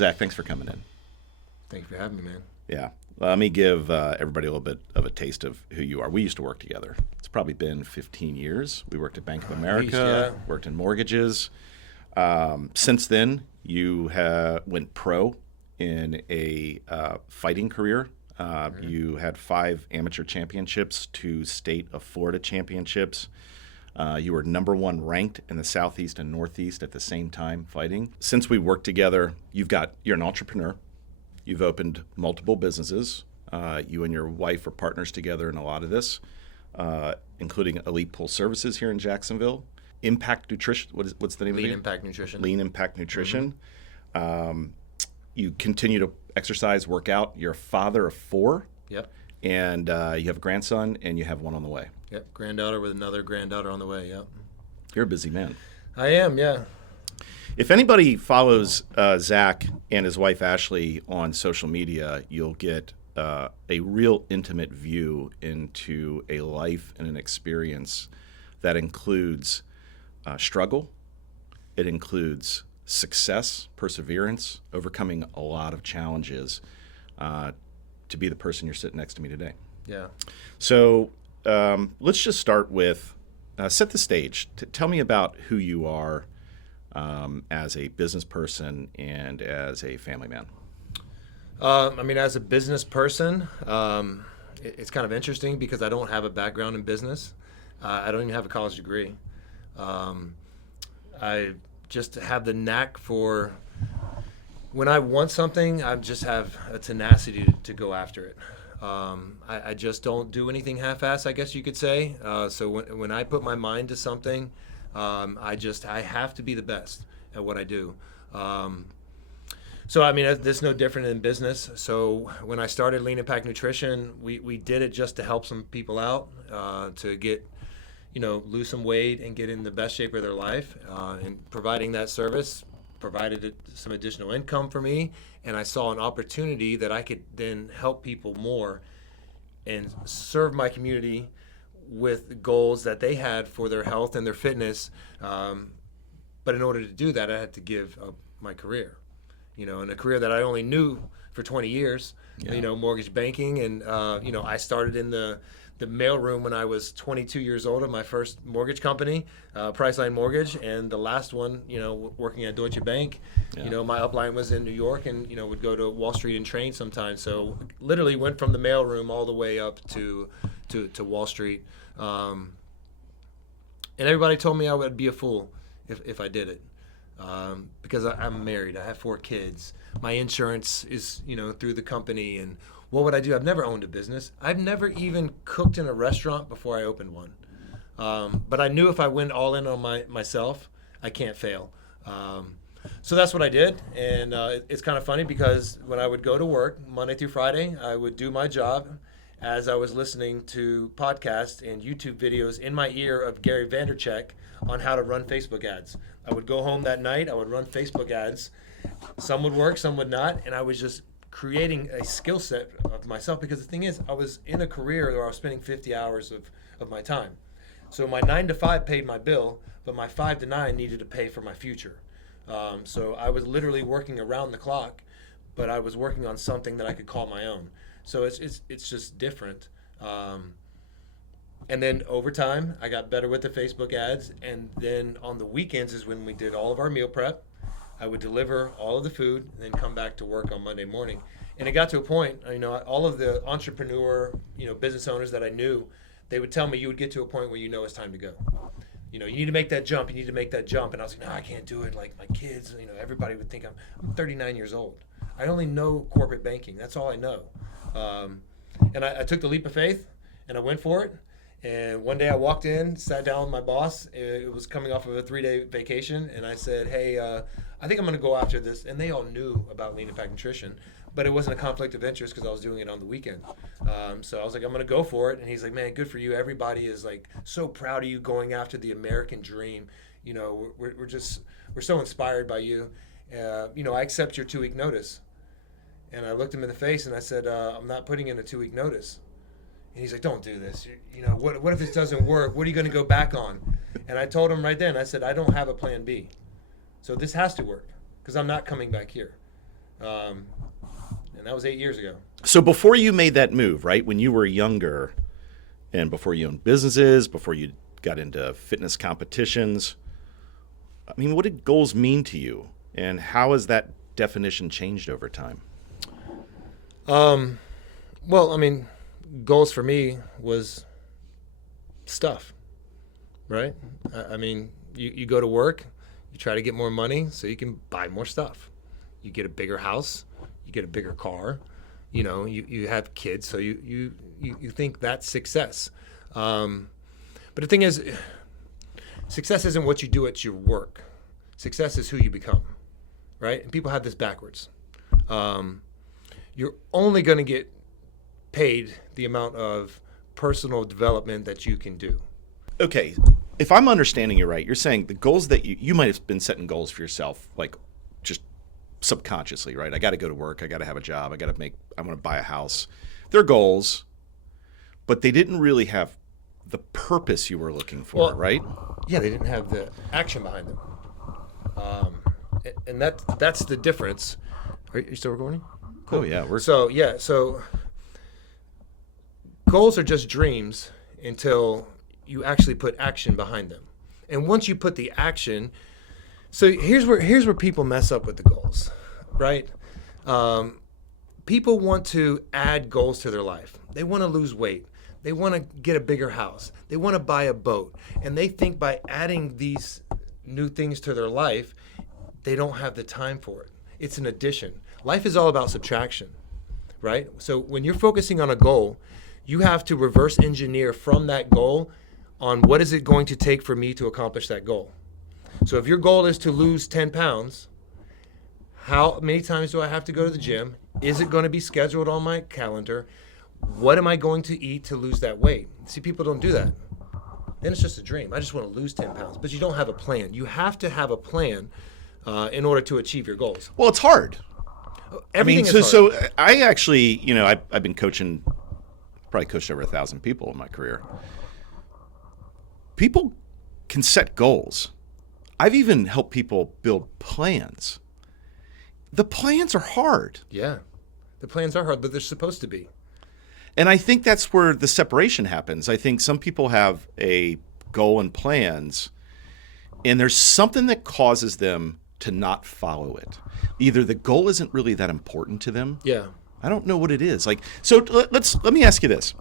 Zach, thanks for coming in. Thank you for having me, man. Yeah. Let me give everybody a little bit of a taste of who you are. We used to work together. It's probably been 15 years. We worked at Bank of America, worked in mortgages. Since then, you went pro in a fighting career. You had 5 amateur championships, 2 state of Florida championships. You were number 1 ranked in the Southeast and Northeast at the same time fighting. Since we worked together, you're an entrepreneur. You've opened multiple businesses. You and your wife are partners together in a lot of this, including Elite Pool Services here in Jacksonville. Impact Nutrition, what's the name of it? Lean Impact Nutrition. Lean Impact Nutrition. You continue to exercise, work out. You're a father of 4. Yep. And you have a grandson, and you have one on the way. Yep. Granddaughter with another granddaughter on the way. Yep. You're a busy man. I am, yeah. If anybody follows Zach and his wife Ashley on social media, you'll get a real intimate view into a life and an experience that includes struggle. It includes success, perseverance, overcoming a lot of challenges to be the person you're sitting next to me today. Yeah. So let's just start with set the stage. Tell me about who you are as a business person and as a family man. As a business person, it's kind of interesting because I don't have a background in business. I don't even have a college degree. I just have the knack for when I want something, I just have a tenacity to go after it. I just don't do anything half-assed, I guess you could say. So when I put my mind to something, I have to be the best at what I do. This is no different in business. So when I started Lean Impact Nutrition, we did it just to help some people out, to get, lose some weight and get in the best shape of their life. And providing that service provided some additional income for me. And I saw an opportunity that I could then help people more and serve my community with goals that they had for their health and their fitness. But in order to do that, I had to give up my career, and a career that I only knew for 20 years, mortgage banking. And, I started in the mailroom when I was 22 years old of my first mortgage company, Priceline Mortgage, and the last one, working at Deutsche Bank. Yeah. My upline was in New York, and would go to Wall Street and train sometimes. So literally went from the mailroom all the way up to Wall Street. And everybody told me I would be a fool if I did it, because I'm married. I have 4 kids. My insurance is through the company, and what would I do? I've never owned a business. I've never even cooked in a restaurant before I opened one. But I knew if I went all in on myself, I can't fail. So that's what I did. And it's kind of funny because when I would go to work Monday through Friday, I would do my job as I was listening to podcasts and YouTube videos in my ear of Gary Vaynerchuk on how to run Facebook ads. I would go home that night, I would run Facebook ads. Some would work, some would not. And I was just creating a skill set of myself, because the thing is, I was in a career where I was spending 50 hours of my time. So my 9 to 5 paid my bill, but my 5 to 9 needed to pay for my future. So I was literally working around the clock, but I was working on something that I could call my own. So it's just different. And then over time, I got better with the Facebook ads. And then on the weekends is when we did all of our meal prep. I would deliver all of the food and then come back to work on Monday morning. And it got to a point, all of the entrepreneur, business owners that I knew, they would tell me, you would get to a point where it's time to go. You need to make that jump. You need to make that jump. And I was like, no, I can't do it. Like my kids, everybody would think I'm 39 years old. I only know corporate banking. That's all I know. And I took the leap of faith and I went for it. And one day I walked in, sat down with my boss. It was coming off of a 3-day vacation. And I said, hey, I think I'm going to go after this. And they all knew about Lean Impact Nutrition, but it wasn't a conflict of interest because I was doing it on the weekend. So I was like, I'm going to go for it. And he's like, man, good for you. Everybody is like so proud of you going after the American dream. We're so inspired by you. I accept your 2-week notice. And I looked him in the face and I said, I'm not putting in a 2-week notice. And he's like, don't do this. What if this doesn't work? What are you going to go back on? And I told him right then, I said, I don't have a plan B. So this has to work because I'm not coming back here. And that was 8 years ago. So before you made that move, right, when you were younger and before you owned businesses, before you got into fitness competitions, I mean, what did goals mean to you? And how has that definition changed over time? Well, I mean, goals for me was stuff, right? I mean, you go to work, you try to get more money so you can buy more stuff. You get a bigger house, you get a bigger car, you have kids, so you think that's success. But the thing is, success isn't what you do at your work. Success is who you become, right? And people have this backwards. You're only going to get paid the amount of personal development that you can do. Okay, if I'm understanding you right, you're saying the goals that you might have been setting goals for yourself, like just subconsciously, right? I got to go to work. I got to have a job. I want to buy a house. They're goals, but they didn't really have the purpose you were looking for, right? Yeah, they didn't have the action behind them. And that's the difference. Are you still recording? Cool. Oh, yeah. So goals are just dreams until you actually put action behind them. And once you put the action, so here's where people mess up with the goals, right? People want to add goals to their life. They want to lose weight. They want to get a bigger house. They want to buy a boat. And they think by adding these new things to their life, they don't have the time for it. It's an addition. Life is all about subtraction, right? So when you're focusing on a goal, you have to reverse engineer from that goal on what is it going to take for me to accomplish that goal. So if your goal is to lose 10 pounds, how many times do I have to go to the gym? Is it going to be scheduled on my calendar? What am I going to eat to lose that weight? See, people don't do that. Then it's just a dream. I just want to lose 10 pounds. But you don't have a plan. You have to have a plan in order to achieve your goals. Well, it's hard. Everything is hard. So I actually, I've been coaching, probably coached over 1,000 people in my career. People can set goals. I've even helped people build plans. The plans are hard. Yeah, the plans are hard, but they're supposed to be. And I think that's where the separation happens. I think some people have a goal and plans, and there's something that causes them to not follow it. Either the goal isn't really that important to them. Yeah. I don't know what it is. So let me ask you this.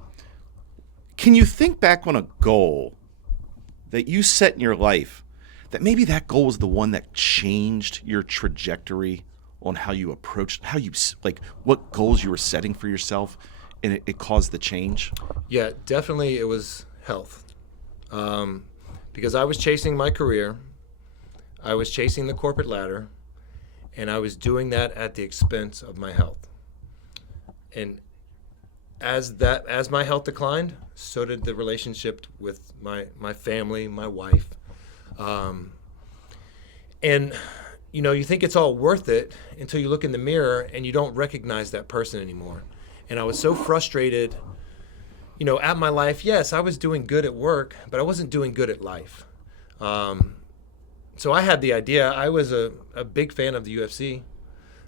Can you think back on a goal that you set in your life that maybe that goal was the one that changed your trajectory on how you approached, what goals you were setting for yourself, and it caused the change? Yeah, definitely it was health. Because I was chasing my career, I was chasing the corporate ladder, and I was doing that at the expense of my health. And as my health declined, so did the relationship with my family, my wife. And you think it's all worth it until you look in the mirror and you don't recognize that person anymore. And I was so frustrated, at my life. Yes, I was doing good at work, but I wasn't doing good at life. So I had the idea. I was a big fan of the UFC.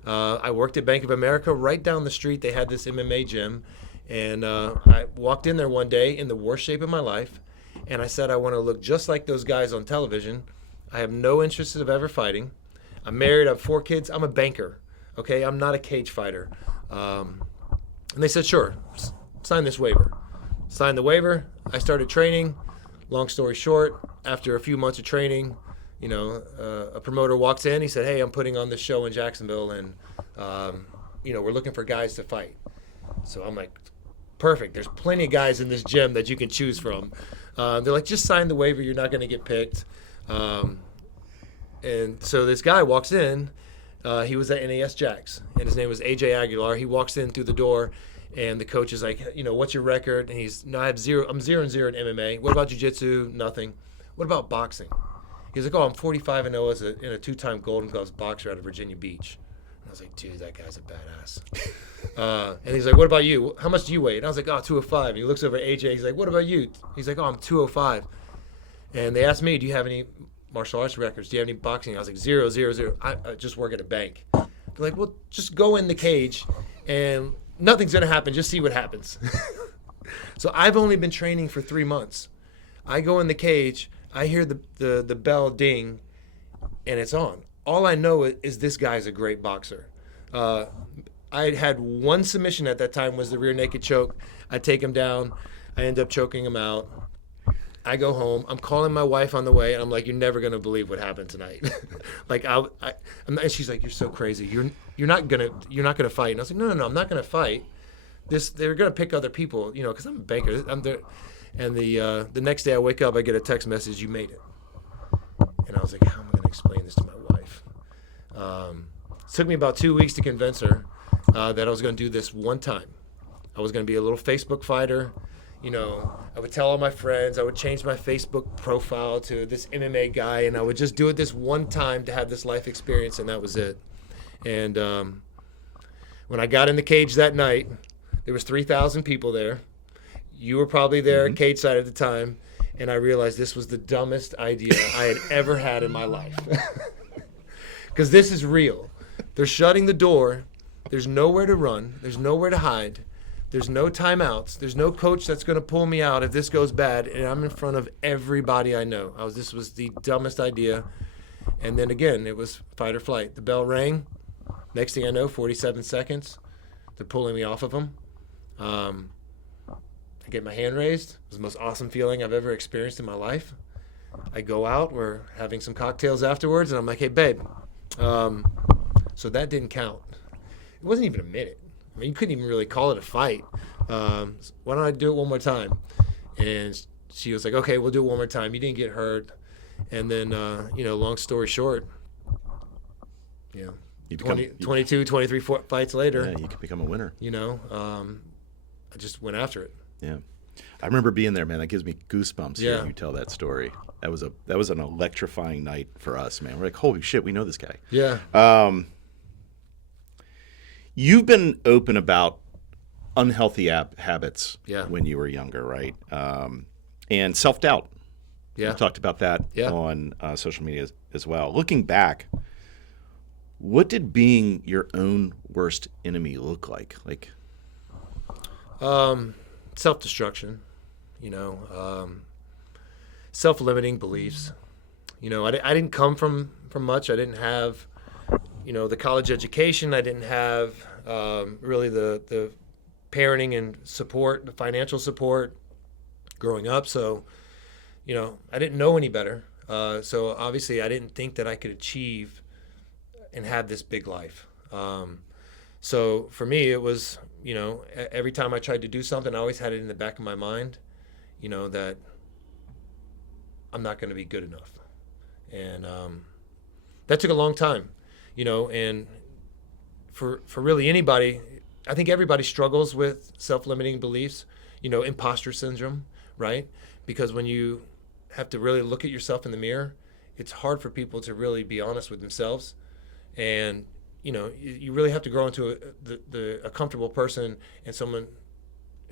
I worked at Bank of America. Right down the street, they had this MMA gym. And I walked in there one day in the worst shape of my life. And I said, I want to look just like those guys on television. I have no interest of ever fighting. I'm married. I have 4 kids. I'm a banker. Okay, I'm not a cage fighter. And they said, sure, sign this waiver. Signed the waiver. I started training. Long story short, after a few months of training, a promoter walks in. He said, hey, I'm putting on this show in Jacksonville, and, we're looking for guys to fight. So I'm like, perfect. There's plenty of guys in this gym that you can choose from. They're like, just sign the waiver. You're not going to get picked. And so this guy walks in. He was at NAS Jax, and his name was AJ Aguilar. He walks in through the door, and the coach is like, what's your record? And he's, no, I'm 0-0 in MMA. What about jiu-jitsu? Nothing. What about boxing? He's like, I'm 45-0 in a 2-time Golden Gloves boxer out of Virginia Beach. And I was like, dude, that guy's a badass. And he's like, what about you? How much do you weigh? And I was like, 205. And he looks over at AJ. He's like, what about you? He's like, I'm 205. And they asked me, do you have any martial arts records? Do you have any boxing? I was like, 0. I just work at a bank. They're like, well, just go in the cage and nothing's going to happen. Just see what happens. So I've only been training for 3 months. I go in the cage, I hear the bell ding, and it's on. All I know is this guy's a great boxer. I had one submission at that time, was the rear naked choke. I take him down. I end up choking him out. I go home. I'm calling my wife on the way, and I'm like, "You're never gonna believe what happened tonight." Like and she's like, "You're so crazy. You're not gonna fight." And I was like, "No, I'm not gonna fight. They're gonna pick other people, you know, because I'm a banker. I'm there." And the next day I wake up, I get a text message, "You made it." And I was like, "How am I gonna explain this to my wife?" It took me about 2 weeks to convince her that I was gonna do this one time. I was gonna be a little Facebook fighter. You know, I would tell all my friends, I would change my Facebook profile to this MMA guy, and I would just do it this one time to have this life experience, and that was it. And when I got in the cage that night, there was 3,000 people there. You were probably there at cage side at the time, and I realized this was the dumbest idea I had ever had in my life. Because this is real. They're shutting the door. There's nowhere to run. There's nowhere to hide. There's no timeouts. There's no coach that's going to pull me out if this goes bad, and I'm in front of everybody I know. This was the dumbest idea. And then again, it was fight or flight. The bell rang. Next thing I know, 47 seconds. They're pulling me off of them. I get my hand raised. It was the most awesome feeling I've ever experienced in my life. I go out. We're having some cocktails afterwards, and I'm like, "Hey, babe, so that didn't count." It wasn't even a minute. I mean, you couldn't even really call it a fight. Why don't I do it one more time? And she was like, "Okay, we'll do it one more time. You didn't get hurt." And then, long story short, 22, 23 fights later. Yeah, you could become a winner. I just went after it. Yeah. I remember being there, man. That gives me goosebumps Yeah. hearing you tell that story. That was an electrifying night for us, man. We're like, holy shit, we know this guy. Yeah. You've been open about unhealthy habits Yeah. when you were younger, right? And self-doubt. Yeah. You talked about that Yeah. on social media as well. Looking back, what did being your own worst enemy look like? Self-destruction, self-limiting beliefs. I didn't come from much. I didn't have, the college education. I didn't have really the parenting and support, the financial support growing up. So, I didn't know any better. So obviously I didn't think that I could achieve and have this big life. So for me, it was, every time I tried to do something, I always had it in the back of my mind, that I'm not going to be good enough. And that took a long time, and for really anybody, I think everybody struggles with self-limiting beliefs, imposter syndrome, right? Because when you have to really look at yourself in the mirror, it's hard for people to really be honest with themselves. And you really have to grow into a comfortable person and someone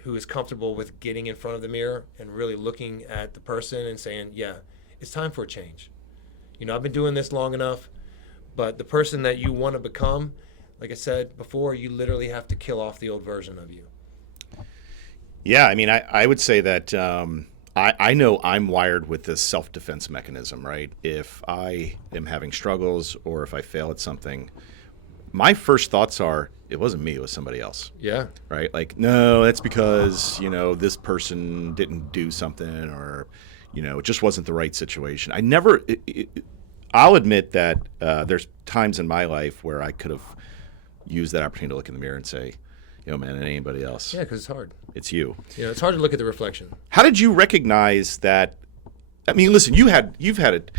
who is comfortable with getting in front of the mirror and really looking at the person and saying, yeah, it's time for a change. I've been doing this long enough, but the person that you want to become, like I said before, you literally have to kill off the old version of you. Yeah, I mean, I would say that I know I'm wired with this self-defense mechanism, right? If I am having struggles or if I fail at something, my first thoughts are, it wasn't me, it was somebody else. Yeah. Right? Like, no, that's because, this person didn't do something or, it just wasn't the right situation. I'll admit that there's times in my life where I could have used that opportunity to look in the mirror and say, man, it ain't anybody else. Yeah, because it's hard. It's you. It's hard to look at the reflection. How did you recognize that? I mean, listen, you've had it.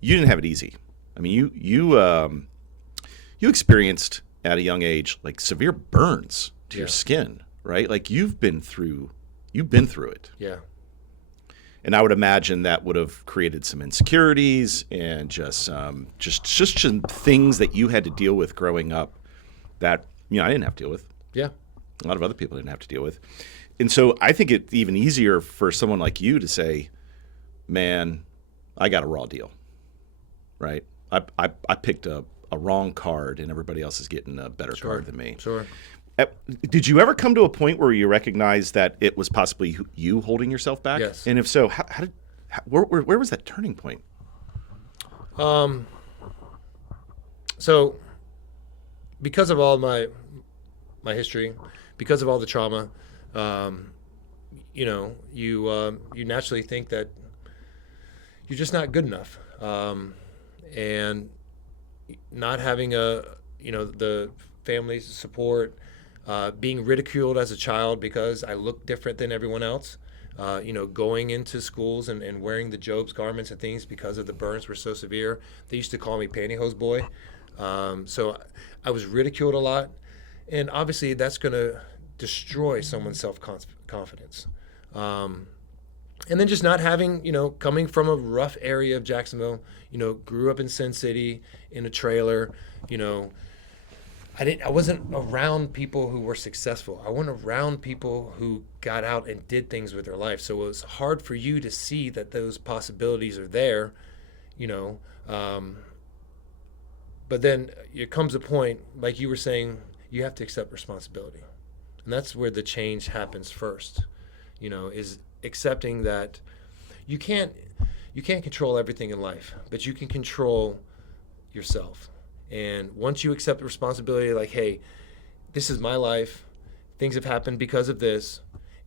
You didn't have it easy. I mean, you experienced at a young age like severe burns to your skin, right? Like you've been through it. Yeah. And I would imagine that would have created some insecurities and just some things that you had to deal with growing up that I didn't have to deal with. Yeah. A lot of other people didn't have to deal with. And so I think it's even easier for someone like you to say, man, I got a raw deal, right? I picked a a wrong card and everybody else is getting a better card than me. Sure. Did you ever come to a point where you recognized that it was possibly you holding yourself back? Yes. And if so, where was that turning point? So because of all my history, because of all the trauma, you naturally think that you're just not good enough. And not having the family's support, being ridiculed as a child because I looked different than everyone else, going into schools and wearing the Job's garments and things because of the burns were so severe. They used to call me pantyhose boy. So I was ridiculed a lot. And obviously that's going to destroy someone's self-confidence. And then just not having, coming from a rough area of Jacksonville, grew up in Sin City in a trailer, I wasn't around people who were successful. I wasn't around people who got out and did things with their life. So it was hard for you to see that those possibilities are there, but then it comes a point, like you were saying, you have to accept responsibility. And that's where the change happens first, is accepting that you can't control everything in life, but you can control yourself. And once you accept the responsibility, like, hey, this is my life, things have happened because of this,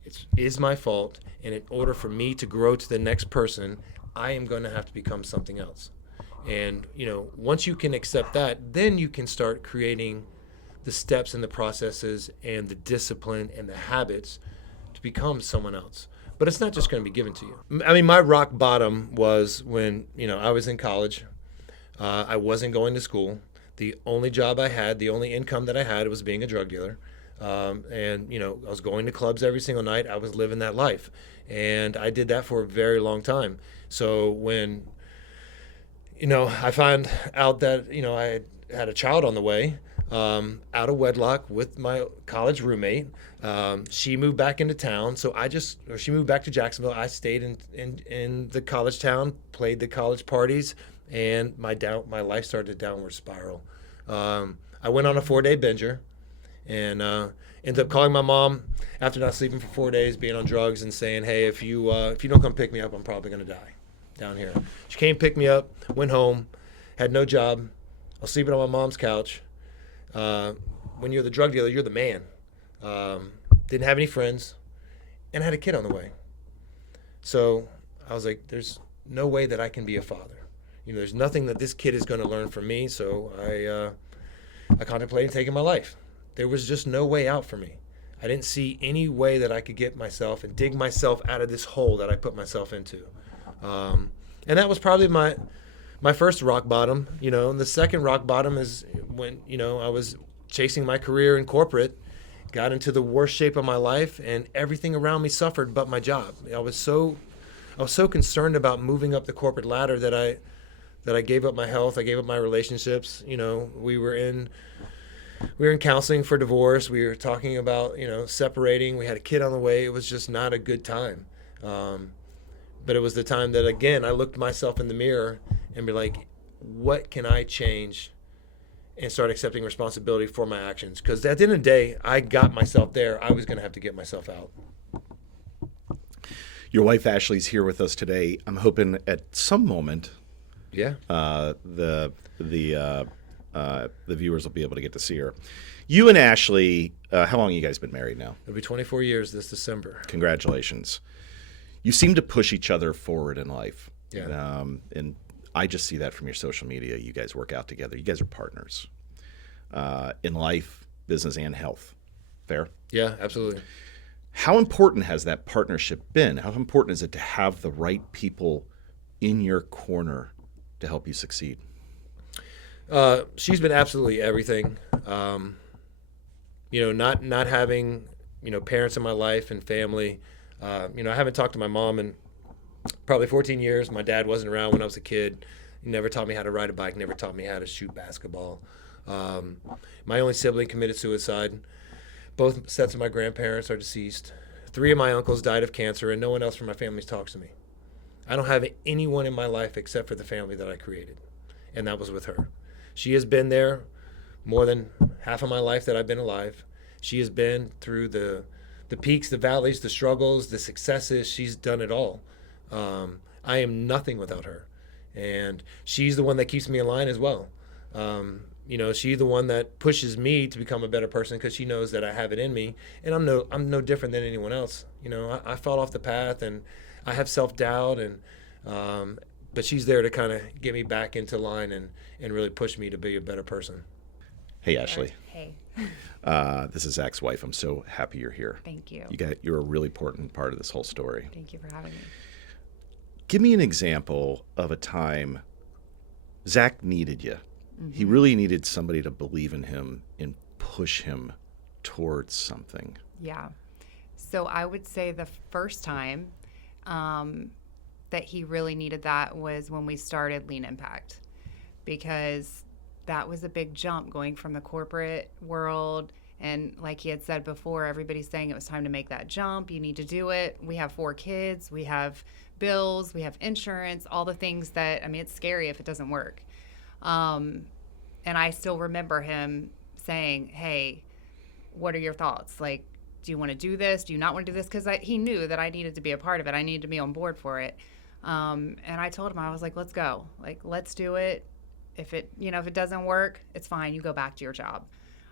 it is my fault, and in order for me to grow to the next person, I am going to have to become something else. And once you can accept that, then you can start creating the steps and the processes and the discipline and the habits to become someone else. But it's not just going to be given to you. I mean, my rock bottom was when, I was in college. I wasn't going to school. The only job I had, the only income that I had was being a drug dealer. And, I was going to clubs every single night. I was living that life. And I did that for a very long time. So when, I found out that, I had a child on the way, out of wedlock with my college roommate. She moved back into town, so she moved back to Jacksonville. I stayed in the college town, played the college parties, and my life started a downward spiral. I went on a 4-day binger, and ended up calling my mom after not sleeping for 4 days, being on drugs, and saying, "Hey, if you don't come pick me up, I'm probably gonna die down here." She came, picked me up, went home, had no job. I was sleeping on my mom's couch. When you're the drug dealer, you're the man. Didn't have any friends, and had a kid on the way. So I was like, there's no way that I can be a father. There's nothing that this kid is going to learn from me. So I contemplated taking my life. There was just no way out for me. I didn't see any way that I could get myself and dig myself out of this hole that I put myself into. And that was probably my first rock bottom, and the second rock bottom is when, I was chasing my career in corporate, got into the worst shape of my life, and everything around me suffered but my job. I was so concerned about moving up the corporate ladder that I gave up my health, I gave up my relationships. We were in counseling for divorce. We were talking about, separating. We had a kid on the way. It was just not a good time. But it was the time that, again, I looked myself in the mirror and be like, what can I change, and start accepting responsibility for my actions? Because at the end of the day, I got myself there. I was going to have to get myself out. Your wife Ashley's here with us today. I'm hoping at some moment, the viewers will be able to get to see her. You and Ashley, how long have you guys been married now? It'll be 24 years this December. Congratulations. You seem to push each other forward in life. Yeah. And I just see that from your social media. You guys work out together. You guys are partners in life, business, and health. Fair? Yeah, absolutely. How important has that partnership been? How important is it to have the right people in your corner to help you succeed? She's been absolutely everything. Not having, parents in my life and family. I haven't talked to my mom in probably 14 years. My dad wasn't around when I was a kid. He never taught me how to ride a bike, never taught me how to shoot basketball. My only sibling committed suicide. Both sets of my grandparents are deceased. 3 of my uncles died of cancer, and no one else from my family talks to me. I don't have anyone in my life except for the family that I created, and that was with her. She has been there more than half of my life that I've been alive. She has been through the peaks, the valleys, the struggles, the successes. She's done it all. I am nothing without her. And she's the one that keeps me in line as well. She's the one that pushes me to become a better person because she knows that I have it in me. And I'm no different than anyone else. I fall off the path and I have self-doubt, but she's there to kind of get me back into line and really push me to be a better person. Hey, Ashley. Hey. This is Zach's wife. I'm so happy you're here. Thank you. You're a really important part of this whole story. Thank you for having me. Give me an example of a time Zach needed you. He really needed somebody to believe in him and push him towards something. Yeah. So I would say the first time that he really needed that was when we started Lean Impact, because that was a big jump going from the corporate world. And like he had said before, everybody's saying it was time to make that jump. You need to do it. We have 4 kids. We have bills. We have insurance, all the things that, it's scary if it doesn't work. And I still remember him saying, hey, what are your thoughts? Like, do you want to do this? Do you not want to do this? Because he knew that I needed to be a part of it. I needed to be on board for it. And I told him, I was like, let's go. Like, let's do it. If it doesn't work, it's fine. You go back to your job.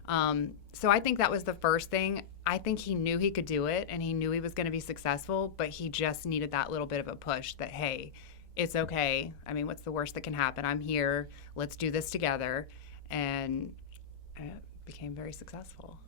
So I think that was the first thing. I think he knew he could do it and he knew he was going to be successful, but he just needed that little bit of a push that, hey, it's okay. What's the worst that can happen? I'm here. Let's do this together. And it became very successful.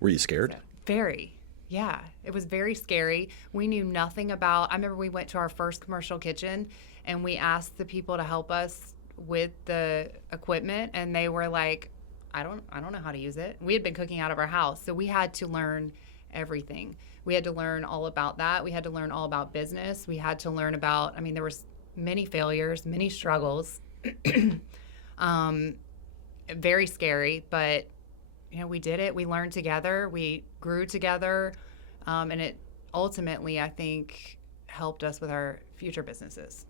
Were you scared? So, very. Yeah, it was very scary. We knew nothing about, I remember we went to our first commercial kitchen and we asked the people to help us with the equipment, and they were like, I don't know how to use it. We had been cooking out of our house, so we had to learn everything. We had to learn all about that. We had to learn all about business. We had to learn about, there was many failures, many struggles. Very scary, but we did it. We learned together. We grew together, and it ultimately, I think, helped us with our future businesses.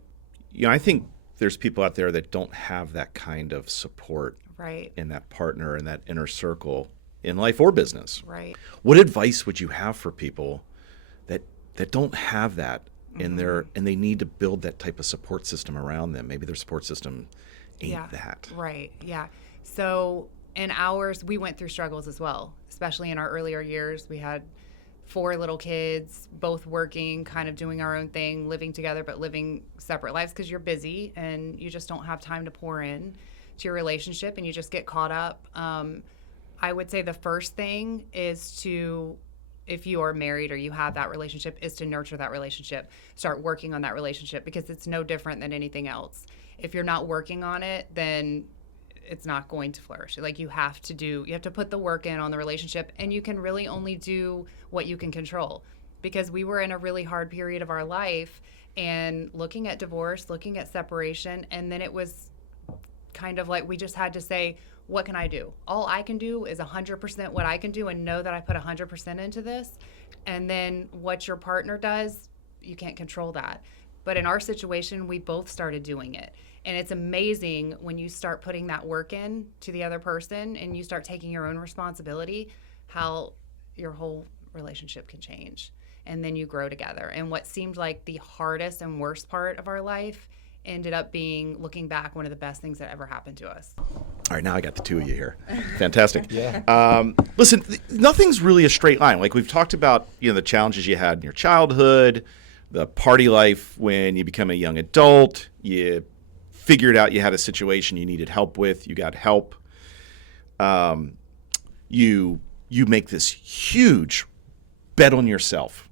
I think there's people out there that don't have that kind of support, right, in that partner and that inner circle in life or business. Right. What advice would you have for people that don't have that in their, and they need to build that type of support system around them? Maybe their support system ain't that. Right. Yeah. So in ours, we went through struggles as well, especially in our earlier years. We had 4 little kids, both working, kind of doing our own thing, living together, but living separate lives because you're busy and you just don't have time to pour in to your relationship and you just get caught up. I would say the first thing is to, if you are married or you have that relationship, is to nurture that relationship. Start working on that relationship because it's no different than anything else. If you're not working on it, then it's not going to flourish. Like you have to put the work in on the relationship, and you can really only do what you can control, because we were in a really hard period of our life and looking at divorce, looking at separation, and then it was kind of like we just had to say, what can I do? All I can do is 100% what I can do and know that I put 100% into this. And then what your partner does, you can't control that. But in our situation, we both started doing it. And it's amazing when you start putting that work in to the other person and you start taking your own responsibility, how your whole relationship can change. And then you grow together. And what seemed like the hardest and worst part of our life ended up being, looking back, one of the best things that ever happened to us. All right, now I got the two of you here. Fantastic. Yeah. Listen, nothing's really a straight line. Like we've talked about, the challenges you had in your childhood, the party life when you become a young adult, you figured out you had a situation you needed help with, you got help. You make this huge bet on yourself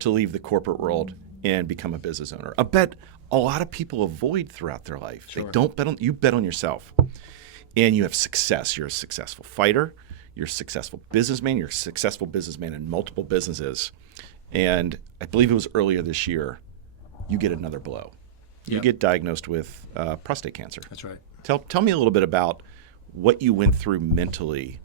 to leave the corporate world and become a business owner. A bet a lot of people avoid throughout their life. Sure. They don't bet on, you bet on yourself. And you have success. You're a successful fighter. You're a successful businessman. You're a successful businessman in multiple businesses. And I believe it was earlier this year, you get another blow. You get diagnosed with prostate cancer. That's right. Tell me a little bit about what you went through mentally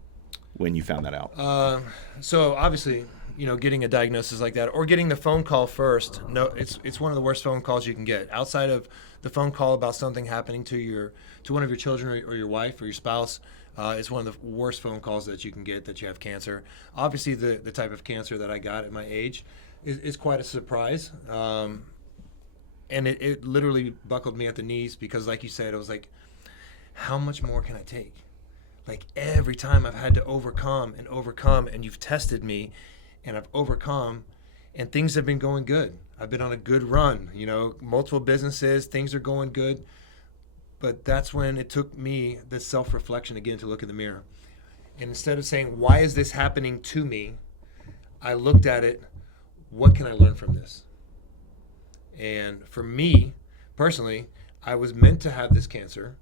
when you found that out. So obviously, getting a diagnosis like that, or getting the phone call first. No, it's one of the worst phone calls you can get. Outside of the phone call about something happening to one of your children or your wife or your spouse, it's one of the worst phone calls that you can get, that you have cancer. Obviously, the type of cancer that I got at my age is quite a surprise. And it literally buckled me at the knees, because like you said, it was like, how much more can I take? Like, every time I've had to overcome, and you've tested me, and I've overcome, and things have been going good. I've been on a good run, multiple businesses, things are going good. But that's when it took me the self-reflection again to look in the mirror. And instead of saying, why is this happening to me? I looked at it, what can I learn from this? And for me, personally, I was meant to have this cancer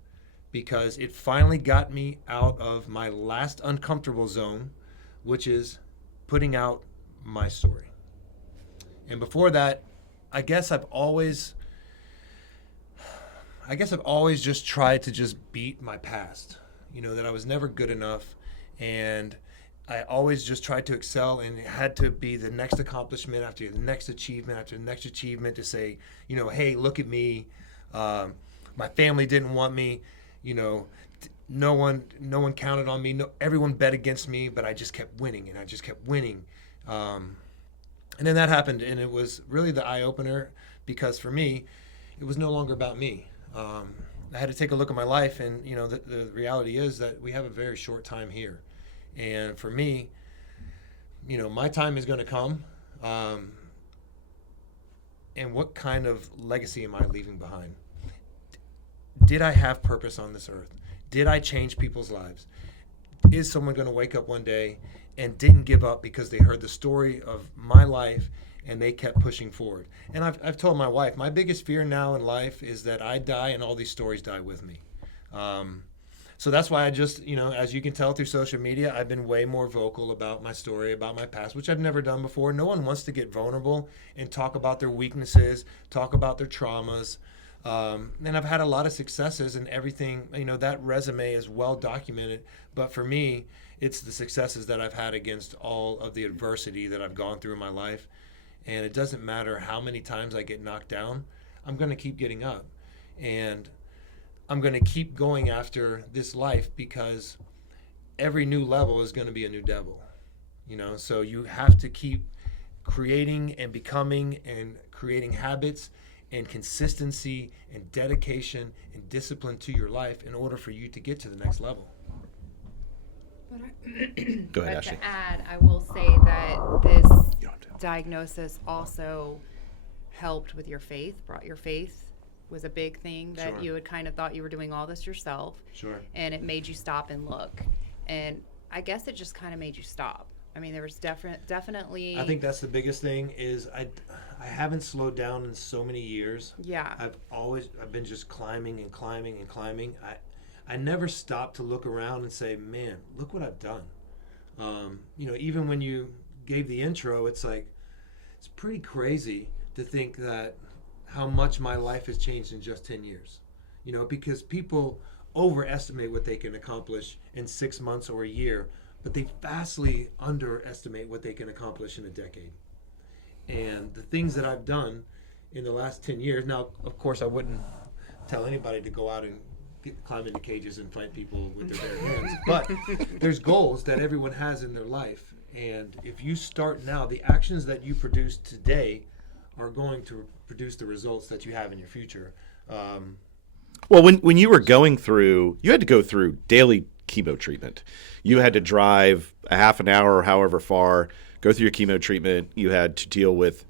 because it finally got me out of my last uncomfortable zone, which is putting out my story. And before that, I guess I've always just tried to just beat my past, that I was never good enough. And I always just tried to excel, and it had to be the next accomplishment after the next achievement after the next achievement to say, hey, look at me. My family didn't want me. No one counted on me. Everyone bet against me, but I just kept winning, and I just kept winning. And then that happened, and it was really the eye-opener, because for me, it was no longer about me. I had to take a look at my life, and the reality is that we have a very short time here. And for me, my time is going to come. And what kind of legacy am I leaving behind? Did I have purpose on this earth? Did I change people's lives? Is someone going to wake up one day and didn't give up because they heard the story of my life and they kept pushing forward? And I've told my wife, my biggest fear now in life is that I die and all these stories die with me. So that's why I just, as you can tell through social media, I've been way more vocal about my story, about my past, which I've never done before. No one wants to get vulnerable and talk about their weaknesses, talk about their traumas. And I've had a lot of successes, and everything, that resume is well documented. But for me, it's the successes that I've had against all of the adversity that I've gone through in my life. And it doesn't matter how many times I get knocked down, I'm going to keep getting up. And I'm going to keep going after this life, because every new level is going to be a new devil. So you have to keep creating and becoming and creating habits and consistency and dedication and discipline to your life in order for you to get to the next level. Go ahead, But Ashley. to add, I will say that this diagnosis also helped with your faith, brought your faith, was a big thing that Sure. you had kind of thought you were doing all this yourself. Sure. And it made you stop and look. And I guess it just kind of made you stop. I mean, there was definitely. I think that's the biggest thing is I haven't slowed down in so many years. Yeah. I've been just climbing and climbing and climbing. I never stopped to look around and say, man, look what I've done. Even when you gave the intro, it's like, it's pretty crazy to think that how much my life has changed in just 10 years. Because people overestimate what they can accomplish in 6 months or a year, but they vastly underestimate what they can accomplish in a decade. And the things that I've done in the last 10 years, now, of course, I wouldn't tell anybody to go out and climb into cages and fight people with their bare hands, but there's goals that everyone has in their life. And if you start now, the actions that you produce today are going to produce the results that you have in your future. Well, when you were going through, you had to go through daily chemo treatment. You had to drive a half an hour or however far, go through your chemo treatment. You had to deal with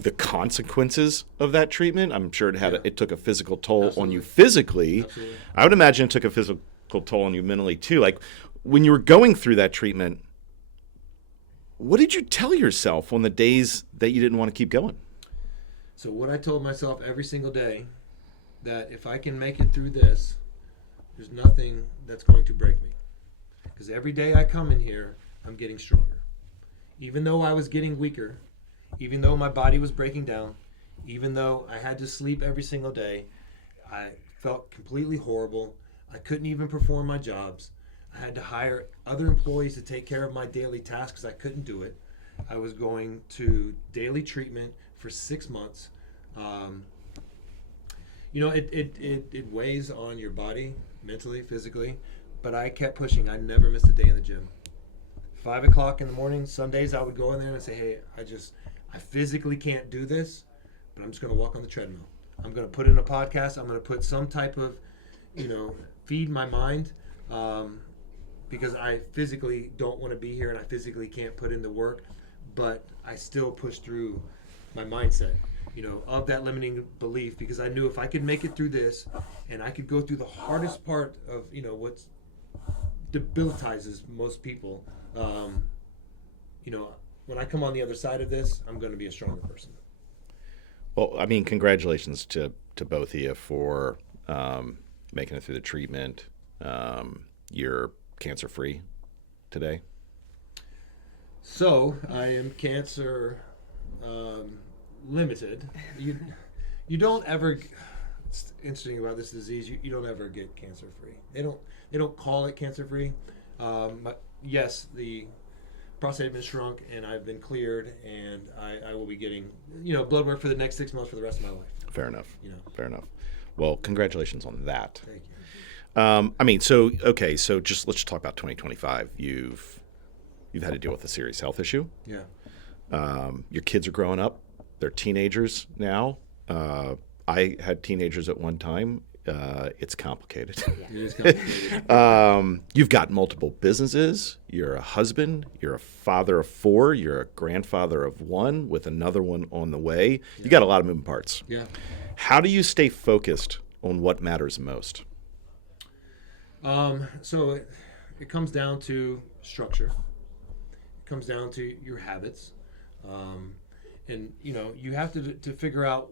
the consequences of that treatment. I'm sure it took a physical toll on you physically. Absolutely. I would imagine it took a physical toll on you mentally too. Like when you were going through that treatment, what did you tell yourself on the days that you didn't want to keep going? So what I told myself every single day, that if I can make it through this, there's nothing that's going to break me. Because every day I come in here, I'm getting stronger. Even though I was getting weaker, even though my body was breaking down, even though I had to sleep every single day, I felt completely horrible. I couldn't even perform my jobs. I had to hire other employees to take care of my daily tasks because I couldn't do it. I was going to daily treatment for 6 months. It weighs on your body, mentally, physically, but I kept pushing. I never missed a day in the gym. 5 o'clock in the morning, some days I would go in there and say, hey, I physically can't do this, but I'm just going to walk on the treadmill. I'm going to put in a podcast. I'm going to put some type of, feed my mind, because I physically don't want to be here and I physically can't put in the work, but I still push through my mindset, of that limiting belief, because I knew if I could make it through this and I could go through the hardest part of, what debilitizes most people, when I come on the other side of this, I'm going to be a stronger person. Well, I mean, congratulations to both of you for making it through the treatment. You're cancer-free today? So I am cancer limited. You don't ever. It's interesting about this disease. You don't ever get cancer-free. They don't call it cancer-free. Yes, the prostate has been shrunk, and I've been cleared, and I will be getting blood work for the next 6 months for the rest of my life. Fair enough. Fair enough. Well, congratulations on that. Thank you. So let's just talk about 2025. You've had to deal with a serious health issue. Yeah. Your kids are growing up. They're teenagers now. I had teenagers at one time. It's complicated. It is complicated. You've got multiple businesses. You're a husband. You're a father of 4. You're a grandfather of 1 with another one on the way. Yeah. You got a lot of moving parts. Yeah. How do you stay focused on what matters most? So it comes down to structure. It comes down to your habits. And you have to figure out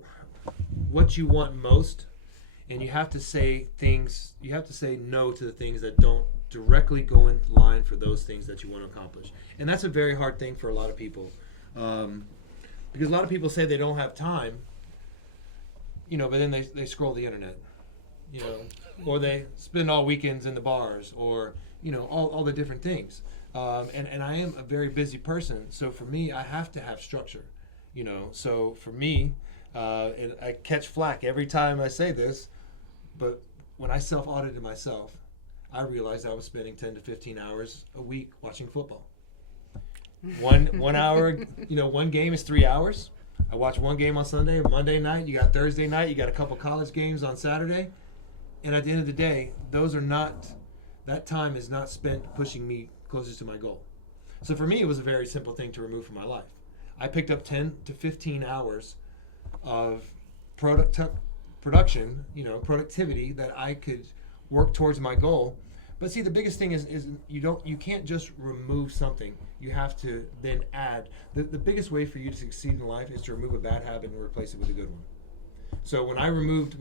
what you want most, and you have to say no to the things that don't directly go in line for those things that you want to accomplish. And that's a very hard thing for a lot of people, because a lot of people say they don't have time, but then they scroll the internet, or they spend all weekends in the bars, or all the different things. And I am a very busy person, so for me, I have to have structure. So for me, and I catch flack every time I say this, but when I self-audited myself, I realized I was spending 10 to 15 hours a week watching football. One hour, one game is 3 hours. I watch one game on Sunday, Monday night, you got Thursday night, you got a couple college games on Saturday. And at the end of the day, that time is not spent pushing me closest to my goal. So for me, it was a very simple thing to remove from my life. I picked up 10 to 15 hours of production, productivity that I could work towards my goal. But see, the biggest thing is you can't just remove something. You have to then add. The biggest way for you to succeed in life is to remove a bad habit and replace it with a good one. So when I removed,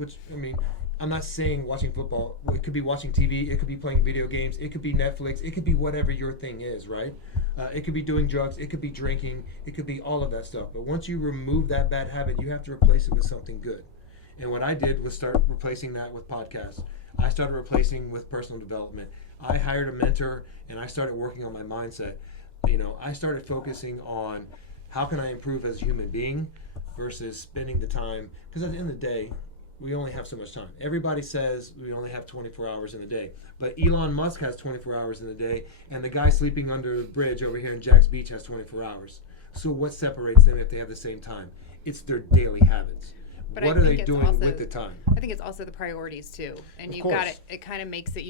I'm not saying watching football. It could be watching TV. It could be playing video games. It could be Netflix. It could be whatever your thing is, right? It could be doing drugs. It could be drinking. It could be all of that stuff. But once you remove that bad habit, you have to replace it with something good. And what I did was start replacing that with podcasts. I started replacing with personal development. I hired a mentor, and I started working on my mindset. I started focusing on how can I improve as a human being versus spending the time. Because at the end of the day, we only have so much time. Everybody says we only have 24 hours in a day. But Elon Musk has 24 hours in a day, and the guy sleeping under the bridge over here in Jax Beach has 24 hours. So what separates them if they have the same time? It's their daily habits. But what are they doing with the time? I think it's also the priorities too. And Of you've course. got it. It kind of makes it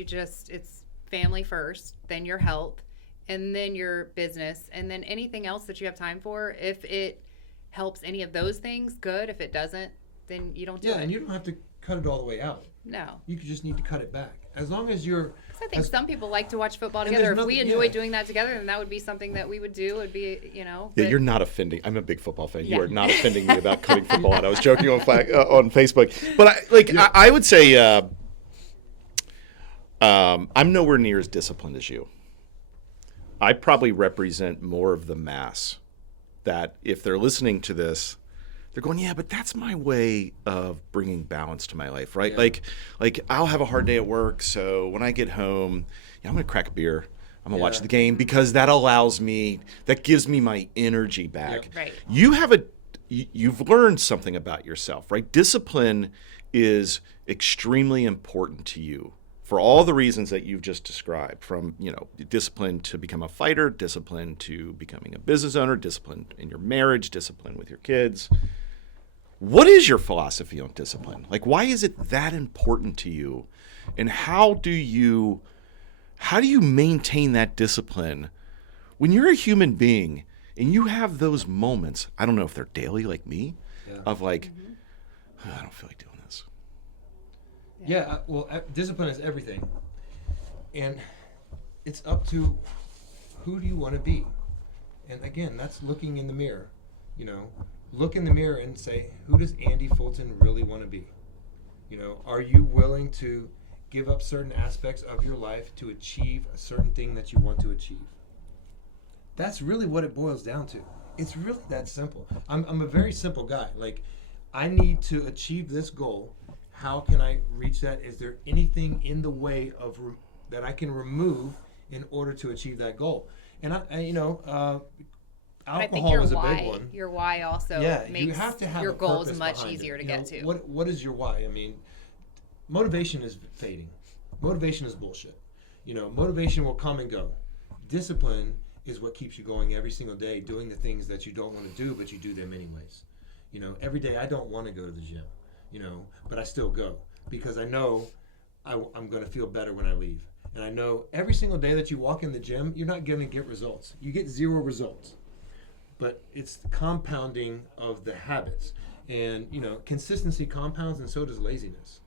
it's family first, then your health, and then your business, and then anything else that you have time for. If it helps any of those things, good. If it doesn't, then you don't do it. Yeah, and you don't have to cut it all the way out. No. You just need to cut it back. As long as you're... Because I think some people like to watch football And together. there's If we nothing- enjoy yeah. doing that together, then that would be something that we would do. It would be, Yeah, but- you're not offending. I'm a big football fan. Yeah. You are not offending me about cutting football out. I was joking on Facebook, but I would say I'm nowhere near as disciplined as you. I probably represent more of the mass that if they're listening to this, they're going, yeah, but that's my way of bringing balance to my life, right? Yeah. Like I'll have a hard day at work, so when I get home, I'm going to crack a beer. I'm going to watch the game because that gives me my energy back. Right. You've learned something about yourself, right? Discipline is extremely important to you for all the reasons that you've just described, from, discipline to become a fighter, discipline to becoming a business owner, discipline in your marriage, discipline with your kids. What is your philosophy on discipline? Like, why is it that important to you? And how do you maintain that discipline when you're a human being and you have those moments, I don't know if they're daily like me, of like, I don't feel like doing this. Yeah, well, discipline is everything. And it's up to who do you want to be? And again, that's looking in the mirror. Look in the mirror and say, who does Andy Fulton really want to be? Are you willing to give up certain aspects of your life to achieve a certain thing that you want to achieve? That's really what it boils down to. It's really that simple. I'm a very simple guy. Like, I need to achieve this goal. How can I reach that? Is there anything in the way of that I can remove in order to achieve that goal? And alcohol is a big one. Your why also makes you have to have your a goals purpose much behind easier it. to get to. What is your why? I mean, motivation is fading. Motivation is bullshit. Motivation will come and go. Discipline is what keeps you going every single day, doing the things that you don't want to do, but you do them anyways. Every day I don't want to go to the gym, but I still go because I know I'm going to feel better when I leave. And I know every single day that you walk in the gym, you're not going to get results. You get 0 results. But it's the compounding of the habits. And, consistency compounds, and so does laziness.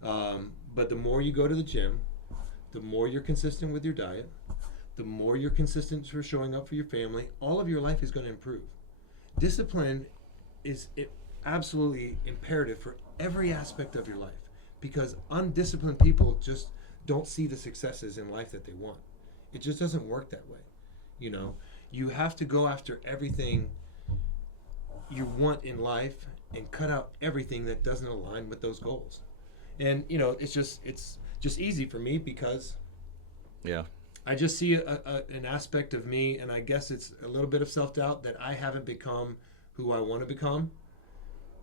But the more you go to the gym, the more you're consistent with your diet, the more you're consistent for showing up for your family, all of your life is going to improve. Discipline is absolutely imperative for every aspect of your life, because undisciplined people just don't see the successes in life that they want. It just doesn't work that way. You have to go after everything you want in life and cut out everything that doesn't align with those goals. And it's just easy for me because I just see an aspect of me, and I guess it's a little bit of self-doubt that I haven't become who I want to become.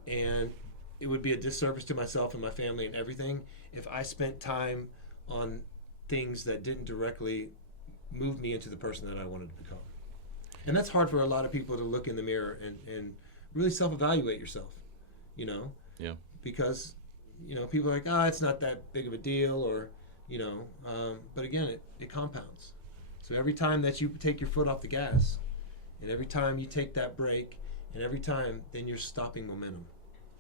And it would be a disservice to myself and my family and everything if I spent time on things that didn't directly move me into the person that I wanted to become. And that's hard for a lot of people to look in the mirror and really self-evaluate yourself, because, people are like, it's not that big of a deal, or, but again, it compounds. So every time that you take your foot off the gas, and every time you take that break, and every time, then you're stopping momentum.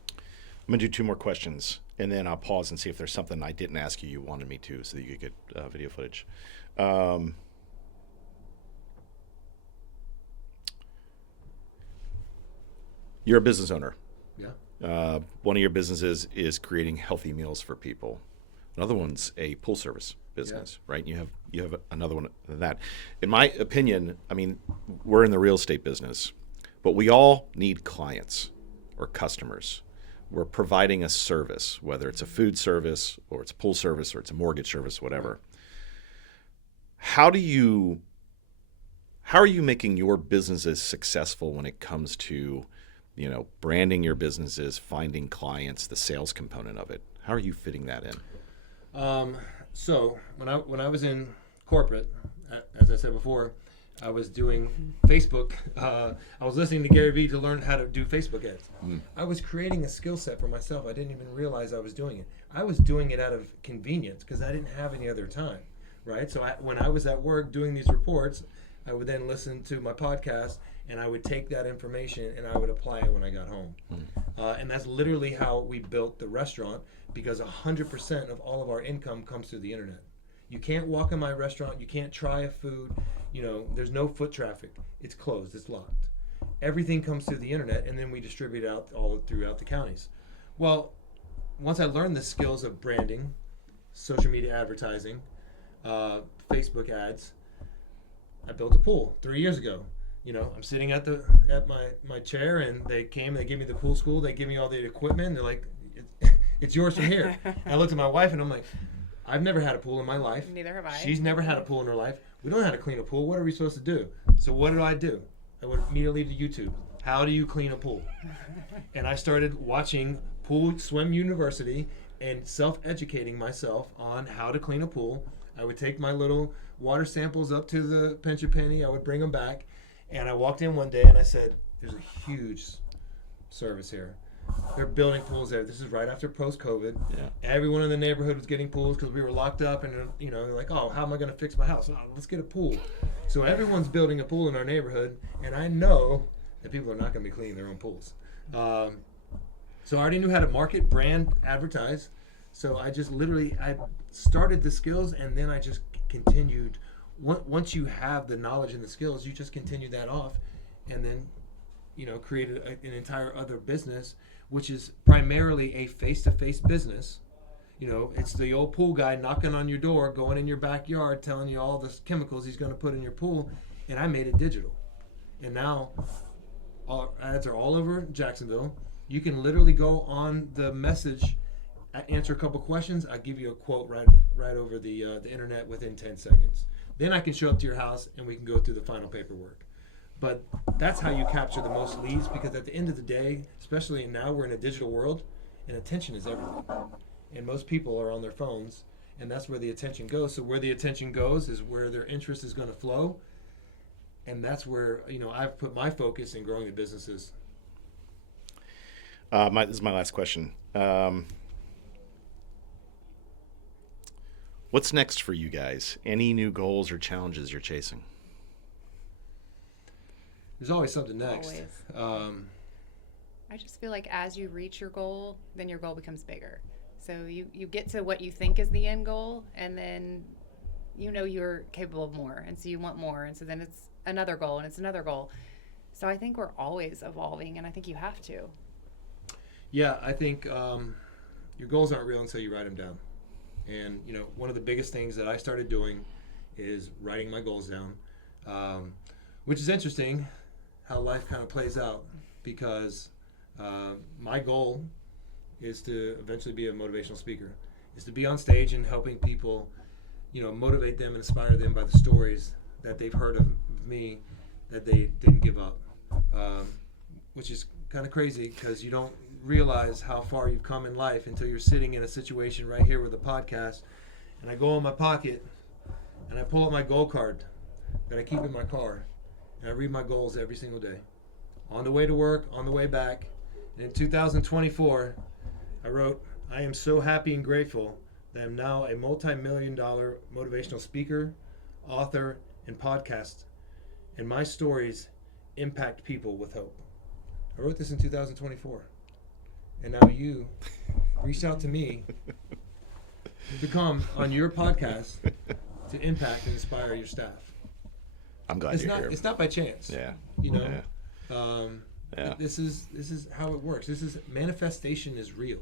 I'm going to do 2 more questions, and then I'll pause and see if there's something I didn't ask you wanted me to, so that you could get video footage. You're a business owner. Yeah. One of your businesses is creating healthy meals for people. Another one's a pool service business, right? You have another one than that. In my opinion, I mean, we're in the real estate business, but we all need clients or customers. We're providing a service, whether it's a food service or it's a pool service or it's a mortgage service, whatever. How are you making your businesses successful when it comes to, branding your businesses, finding clients, the sales component of it? How are you fitting that in? So when I was in corporate, as I said before, I was doing Facebook. I was listening to Gary Vee to learn how to do Facebook ads. I was creating a skill set for myself. I didn't even realize I was doing it. I was doing it out of convenience because I didn't have any other time, right? So when I was at work doing these reports, I would then listen to my podcast, and I would take that information and I would apply it when I got home. And that's literally how we built the restaurant, because 100% of all of our income comes through the internet. You can't walk in my restaurant. You can't try a food. There's no foot traffic. It's closed. It's locked. Everything comes through the internet, and then we distribute out all throughout the counties. Well, once I learned the skills of branding, social media advertising, Facebook ads, I built a pool 3 years ago. I'm sitting at my chair, and they came. They gave me the pool school. They give me all the equipment. They're like, "It's yours from here." And I looked at my wife, and I'm like, I've never had a pool in my life. Neither have I. She's never had a pool in her life. We don't know how to clean a pool. What are we supposed to do? So what do? I went immediately to YouTube. How do you clean a pool? And I started watching Pool Swim University and self-educating myself on how to clean a pool. I would take my little water samples up to the pinch a penny. I would bring them back. And I walked in one day and I said, there's a huge service here. They're building pools there. This is right after post-COVID. Yeah. Everyone in the neighborhood was getting pools because we were locked up, and like, oh, how am I going to fix my house? Oh, let's get a pool. So everyone's building a pool in our neighborhood, and I know that people are not going to be cleaning their own pools. So I already knew how to market, brand, advertise. So I just I started the skills, and then I just continued. Once you have the knowledge and the skills, you just continue that off, and then created an entire other business, which is primarily a face-to-face business. It's the old pool guy knocking on your door, going in your backyard, telling you all the chemicals he's going to put in your pool, and I made it digital. And now ads are all over Jacksonville. You can literally go on the message, answer a couple questions. I give you a quote right over the internet within 10 seconds. Then I can show up to your house and we can go through the final paperwork. But that's how you capture the most leads, because at the end of the day, especially now we're in a digital world, and attention is everything. And most people are on their phones, and that's where the attention goes. So where the attention goes is where their interest is going to flow. And that's where, I've put my focus in growing the businesses. This is my last question. What's next for you guys? Any new goals or challenges you're chasing? There's always something next. Always. I just feel like as you reach your goal, then your goal becomes bigger. So you get to what you think is the end goal, and then you're capable of more, and so you want more, and so then it's another goal, and it's another goal. So I think we're always evolving, and I think you have to. Yeah, I think your goals aren't real until you write them down. And, one of the biggest things that I started doing is writing my goals down, which is interesting how life kind of plays out, because my goal is to eventually be a motivational speaker, is to be on stage and helping people, motivate them and inspire them by the stories that they've heard of me that they didn't give up, which is kind of crazy because you don't realize how far you've come in life until you're sitting in a situation right here with a podcast, and I go in my pocket and I pull up my goal card that I keep in my car, and I read my goals every single day, on the way to work, on the way back. And in 2024, I wrote, I am so happy and grateful that I'm now a multi-million-dollar motivational speaker, author, and podcast, and my stories impact people with hope. I wrote this in 2024. And now you reached out to me to come on your podcast to impact and inspire your staff. I'm glad you're here. It's not by chance. Yeah. Yeah. This is how it works. Manifestation is real.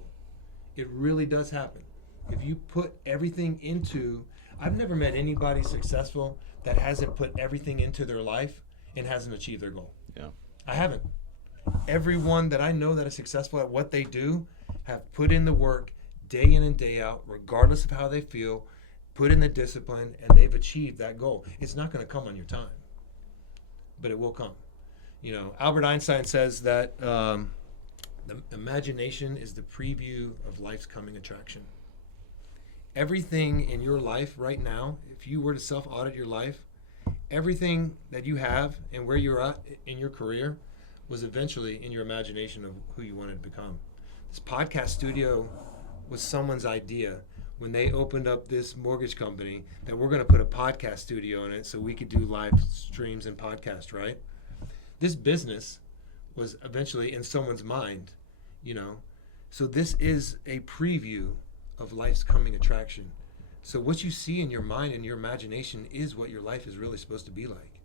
It really does happen. If you put everything into, I've never met anybody successful that hasn't put everything into their life and hasn't achieved their goal. Yeah. I haven't. Everyone that I know that is successful at what they do have put in the work day in and day out, regardless of how they feel, put in the discipline, and they've achieved that goal. It's not going to come on your time, but it will come. Albert Einstein says that the imagination is the preview of life's coming attraction. Everything in your life right now, if you were to self-audit your life, everything that you have and where you're at in your career was eventually in your imagination of who you wanted to become. This podcast studio was someone's idea when they opened up this mortgage company, that we're going to put a podcast studio in it so we could do live streams and podcasts, right? This business was eventually in someone's mind, So this is a preview of life's coming attraction. So what you see in your mind and your imagination is what your life is really supposed to be like.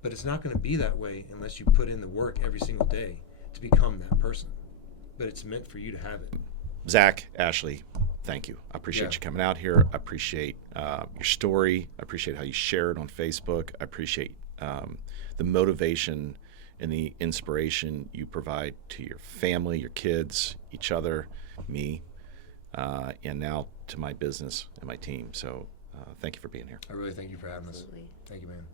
But it's not going to be that way unless you put in the work every single day to become that person. But it's meant for you to have it. Zach, Ashley, thank you. I appreciate you coming out here. I appreciate your story. I appreciate how you share it on Facebook. I appreciate the motivation and the inspiration you provide to your family, your kids, each other, me, and now to my business and my team. So thank you for being here. I really thank you for having us. Absolutely. Thank you, man.